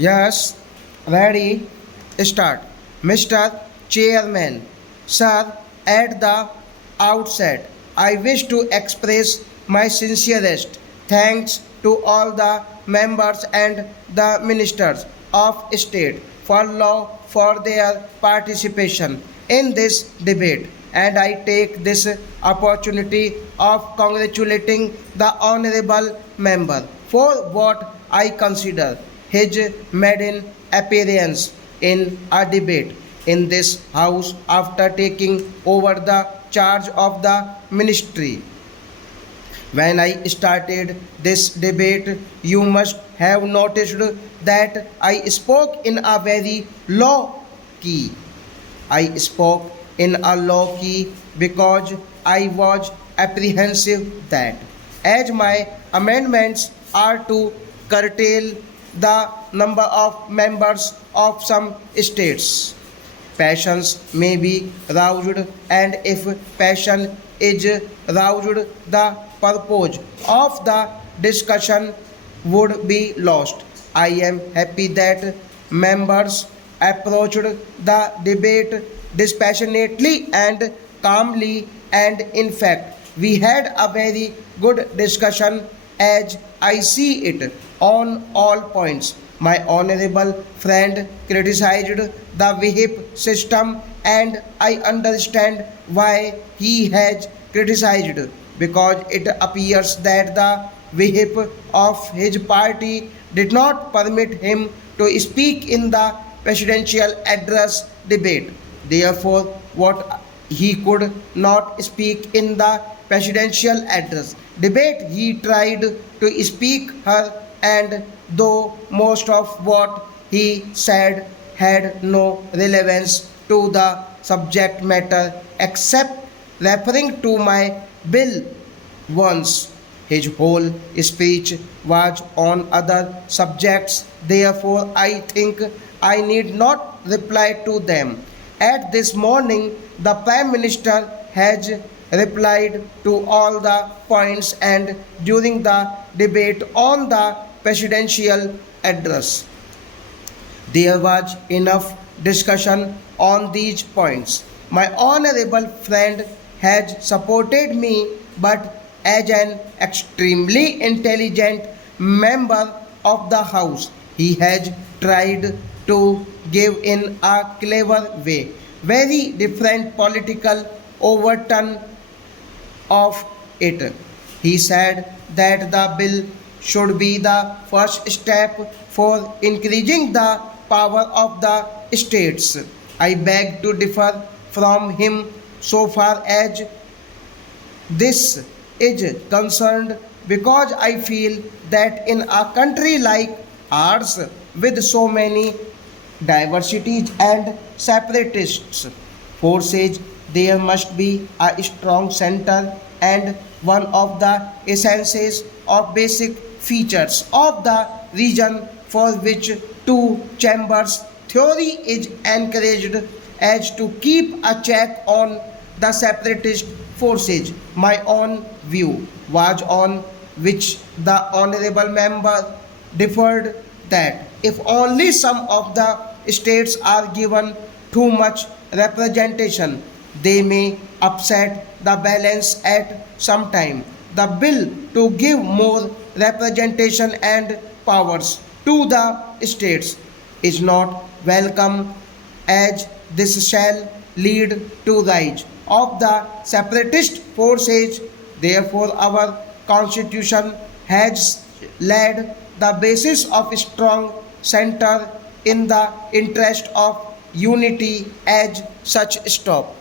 Yes, ready, start. Mr. Chairman, sir, at the outset, I wish to express my sincerest thanks to all the members and the ministers of state for law for their participation in this debate, and I take this opportunity of congratulating the honorable member for what I consider his maiden appearance in a debate in this house after taking over the charge of the ministry. When I started this debate, you must have noticed that I spoke in a very low key. I spoke in a low key because I was apprehensive that, as my amendments are to curtail the number of members of some states, passions may be roused, and if passion is roused, the purpose of the discussion would be lost. I am happy that members approached the debate dispassionately and calmly, and in fact, we had a very good discussion as I see it on all points. My honorable friend criticized the whip system, and I understand why he has criticized, because it appears that the whip of his party did not permit him to speak in the presidential address debate. Therefore, what he could not speak in the presidential address debate, he tried to speak her, and though most of what he said had no relevance to the subject matter except referring to my bill once, his whole speech was on other subjects. Therefore, I think I need not reply to them. At this morning, the Prime Minister has replied to all the points, and during the debate on the presidential address, there was enough discussion on these points. My honorable friend has supported me, but as an extremely intelligent member of the House, he has tried to give in a clever way very different political overturn of it. He said that the bill should be the first step for increasing the power of the states. I beg to differ from him so far as this is concerned, because I feel that in a country like ours, with so many diversities and separatists forces, there must be a strong center, and one of the essences of basic features of the region for which two chambers theory is encouraged as to keep a check on the separatist forces. My own view was on which the honorable member differed, that if only some of the states are given too much representation, they may upset the balance at some time. The bill to give more representation and powers to the states is not welcome, as this shall lead to rise of the separatist forces. Therefore, our constitution has laid the basis of a strong center in the interest of unity. As such, stop.